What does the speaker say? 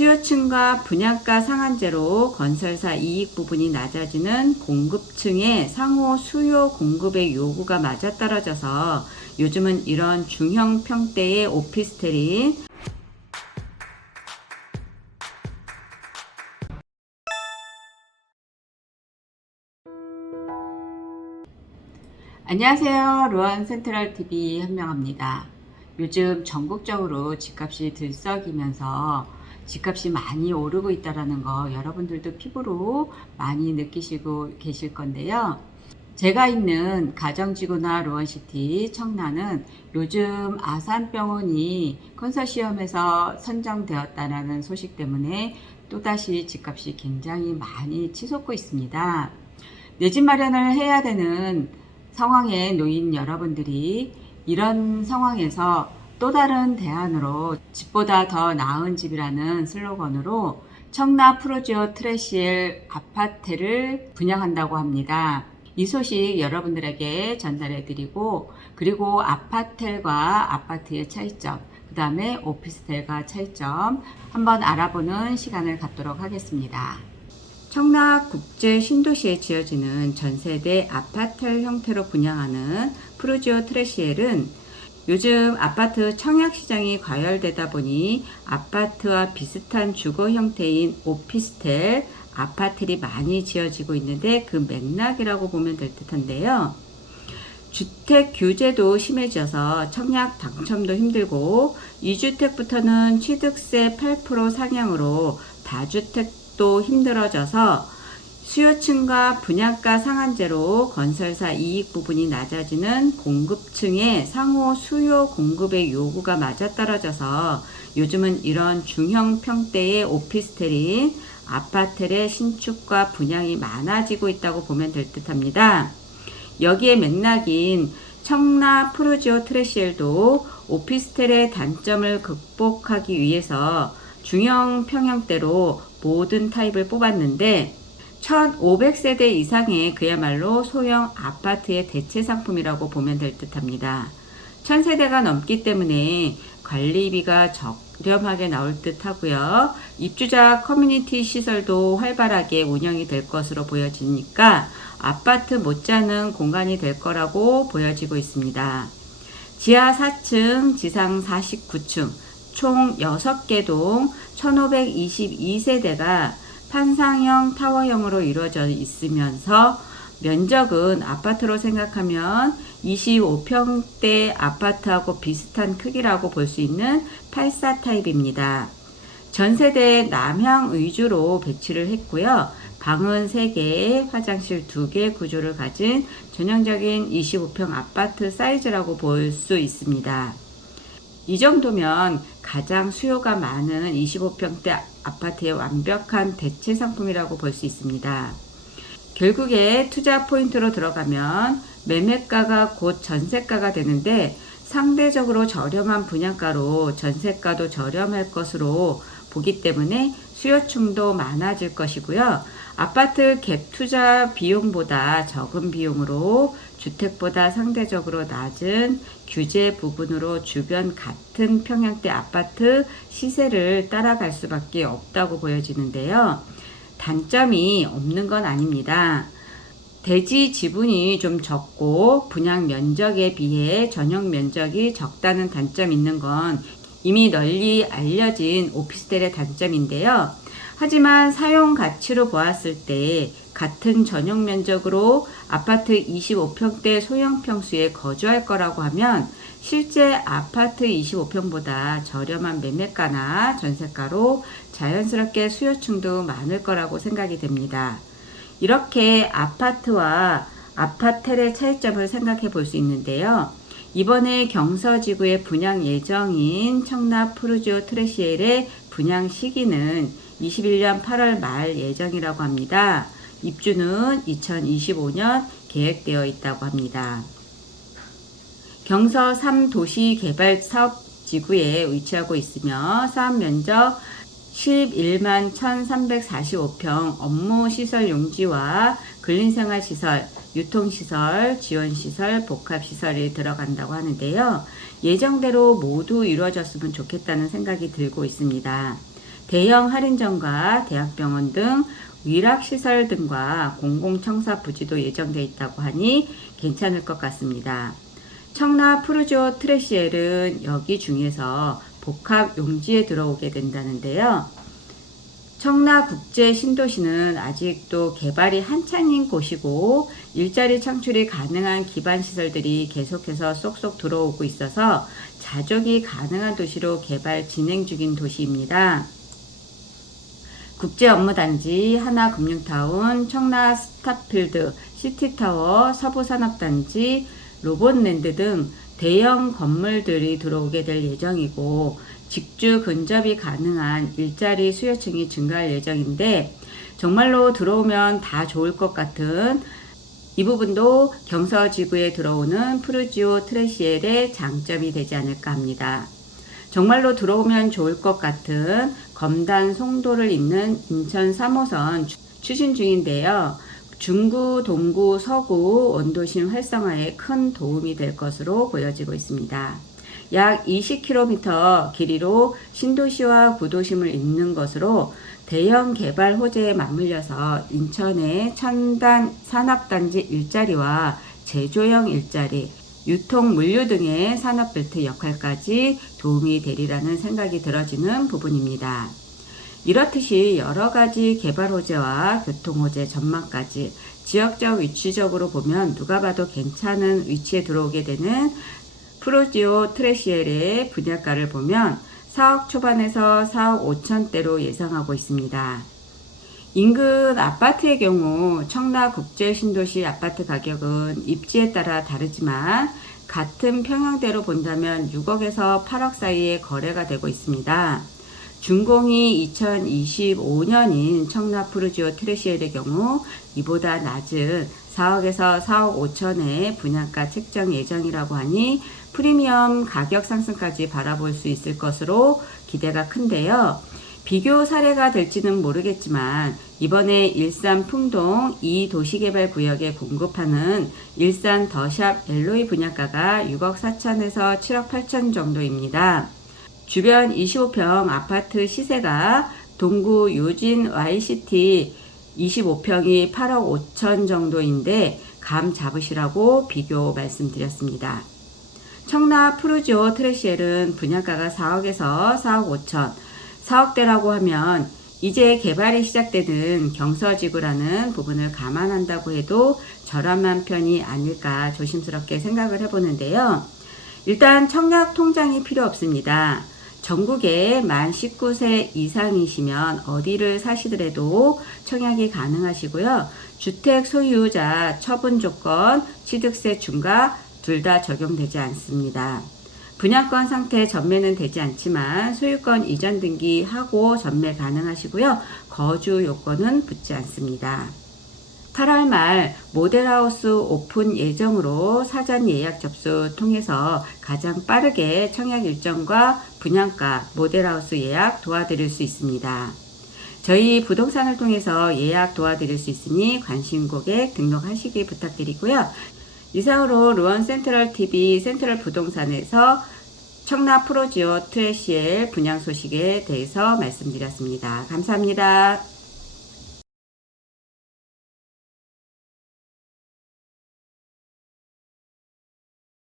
수요층과 분양가 상한제로 건설사 이익 부분이 낮아지는 공급층의 상호 수요 공급의 요구가 맞아떨어져서 요즘은 이런 중형 평대의 오피스텔인 안녕하세요. 로안 센트럴 TV 현명합니다. 요즘 전국적으로 집값이 들썩이면서 집값이 많이 오르고 있다는 거 여러분들도 피부로 많이 느끼시고 계실 건데요. 제가 있는 가정지구나 로원시티 청라는 요즘 아산병원이 컨소시엄에서 선정되었다는 소식 때문에 또다시 집값이 굉장히 많이 치솟고 있습니다. 내 집 마련을 해야 되는 상황에 놓인 여러분들이 이런 상황에서 또 다른 대안으로 집보다 더 나은 집이라는 슬로건으로 청라 프루지오 트레시엘 아파트를 분양한다고 합니다. 이 소식 여러분들에게 전달해 드리고, 그리고 아파텔과 아파트의 차이점, 그 다음에 오피스텔과 차이점 한번 알아보는 시간을 갖도록 하겠습니다. 청라 국제 신도시에 지어지는 전세대 아파트 형태로 분양하는 프루지오 트레시엘은 요즘 아파트 청약 시장이 과열되다 보니 아파트와 비슷한 주거 형태인 오피스텔, 아파트들이 많이 지어지고 있는데 그 맥락이라고 보면 될 듯한데요. 주택 규제도 심해져서 청약 당첨도 힘들고 2주택부터는 취득세 8% 상향으로 다주택도 힘들어져서 수요층과 분양가 상한제로 건설사 이익 부분이 낮아지는 공급층의 상호 수요 공급의 요구가 맞아떨어져서 요즘은 이런 중형 평대의 오피스텔인 아파트의 신축과 분양이 많아지고 있다고 보면 될 듯합니다. 여기에 맥락인 청라 프루지오 트레시엘도 오피스텔의 단점을 극복하기 위해서 중형 평형대로 모든 타입을 뽑았는데 1500세대 이상의 그야말로 소형 아파트의 대체 상품이라고 보면 될 듯합니다. 1000세대가 넘기 때문에 관리비가 저렴하게 나올 듯 하고요. 입주자 커뮤니티 시설도 활발하게 운영이 될 것으로 보여지니까 아파트 못지않은 공간이 될 거라고 보여지고 있습니다. 지하 4층, 지상 49층, 총 6개 동 1522세대가 판상형 타워형으로 이루어져 있으면서 면적은 아파트로 생각하면 25평대 아파트하고 비슷한 크기라고 볼 수 있는 84 타입입니다. 전세대 남향 위주로 배치를 했고요. 방은 3개, 화장실 2개 구조를 가진 전형적인 25평 아파트 사이즈라고 볼 수 있습니다. 이 정도면 가장 수요가 많은 25평대 아파트의 완벽한 대체 상품이라고 볼 수 있습니다. 결국에 투자 포인트로 들어가면 매매가가 곧 전세가가 되는데 상대적으로 저렴한 분양가로 전세가도 저렴할 것으로 보기 때문에 수요층도 많아질 것이고요. 아파트 갭 투자 비용보다 적은 비용으로 주택보다 상대적으로 낮은 규제 부분으로 주변 같은 평형대 아파트 시세를 따라갈 수밖에 없다고 보여지는데요. 단점이 없는 건 아닙니다. 대지 지분이 좀 적고 분양 면적에 비해 전용 면적이 적다는 단점이 있는 건 이미 널리 알려진 오피스텔의 단점인데요. 하지만 사용 가치로 보았을 때 같은 전용 면적으로 아파트 25평대 소형 평수에 거주할 거라고 하면 실제 아파트 25평보다 저렴한 매매가나 전세가로 자연스럽게 수요층도 많을 거라고 생각이 됩니다. 이렇게 아파트와 아파텔의 차이점을 생각해 볼 수 있는데요. 이번에 경서지구의 분양 예정인 청라 프루지오 트레시엘의 분양 시기는 21년 8월 말 예정이라고 합니다. 입주는 2025년 계획되어 있다고 합니다. 경서 3도시개발사업지구에 위치하고 있으며 사업 면적 11만 1345평, 업무시설 용지와 근린생활시설, 유통시설, 지원시설, 복합시설이 들어간다고 하는데요. 예정대로 모두 이루어졌으면 좋겠다는 생각이 들고 있습니다. 대형 할인점과 대학병원 등 위락시설 등과 공공청사 부지도 예정되어 있다고 하니 괜찮을 것 같습니다. 청라 푸르지오 트레시엘은 여기 중에서 복합 용지에 들어오게 된다는데요. 청라 국제 신도시는 아직도 개발이 한창인 곳이고 일자리 창출이 가능한 기반 시설들이 계속해서 쏙쏙 들어오고 있어서 자족이 가능한 도시로 개발 진행 중인 도시입니다. 국제업무단지, 하나금융타운, 청라 스타필드, 시티타워, 서부산업단지, 로봇랜드 등 대형 건물들이 들어오게 될 예정이고 직주 근접이 가능한 일자리 수요층이 증가할 예정인데 정말로 들어오면 다 좋을 것 같은 이 부분도 경서지구에 들어오는 푸르지오 트레시엘의 장점이 되지 않을까 합니다. 정말로 들어오면 좋을 것 같은 검단 송도를 잇는 인천 3호선 추진 중인데요. 중구, 동구, 서구 원도심 활성화에 큰 도움이 될 것으로 보여지고 있습니다. 약 20km 길이로 신도시와 구도심을 잇는 것으로 대형 개발 호재에 맞물려서 인천의 첨단 산업단지 일자리와 제조형 일자리, 유통 물류 등의 산업벨트 역할까지 도움이 되리라는 생각이 들어지는 부분입니다. 이렇듯이 여러가지 개발 호재와 교통 호재 전망까지 지역적 위치적으로 보면 누가 봐도 괜찮은 위치에 들어오게 되는 푸르지오 트레시엘의 분양가를 보면 4억 초반에서 4억 5천대로 예상하고 있습니다. 인근 아파트의 경우 청라 국제신도시 아파트 가격은 입지에 따라 다르지만 같은 평형대로 본다면 6억에서 8억 사이에 거래가 되고 있습니다. 준공이 2025년인 청라 푸르지오 트레시엘의 경우 이보다 낮은 4억에서 4억 5천의 분양가 책정 예정이라고 하니 프리미엄 가격 상승까지 바라볼 수 있을 것으로 기대가 큰데요. 비교 사례가 될지는 모르겠지만 이번에 일산 풍동 2도시개발구역에 공급하는 일산 더샵 엘로이 분양가가 6억 4천에서 7억 8천 정도입니다. 주변 25평 아파트 시세가 동구 요진 Y시티 25평이 8억 5천 정도인데 감 잡으시라고 비교 말씀드렸습니다. 청라 푸르지오 트레시엘은 분양가가 4억에서 4억 5천, 4억대라고 하면 이제 개발이 시작되는 경서지구라는 부분을 감안한다고 해도 저렴한 편이 아닐까 조심스럽게 생각을 해보는데요. 일단 청약 통장이 필요 없습니다. 전국에 만 19세 이상이시면 어디를 사시더라도 청약이 가능하시고요. 주택 소유자 처분 조건, 취득세 중과 둘 다 적용되지 않습니다. 분양권 상태 전매는 되지 않지만 소유권 이전 등기하고 전매 가능하시고요. 거주 요건은 붙지 않습니다. 8월 말 모델하우스 오픈 예정으로 사전 예약 접수 통해서 가장 빠르게 청약 일정과 분양가, 모델하우스 예약 도와드릴 수 있습니다. 저희 부동산을 통해서 예약 도와드릴 수 있으니 관심 고객 등록하시기 부탁드리고요. 이상으로 루원 센트럴TV 센트럴 부동산에서 청라 푸르지오 트레시엘 분양 소식에 대해서 말씀드렸습니다. 감사합니다.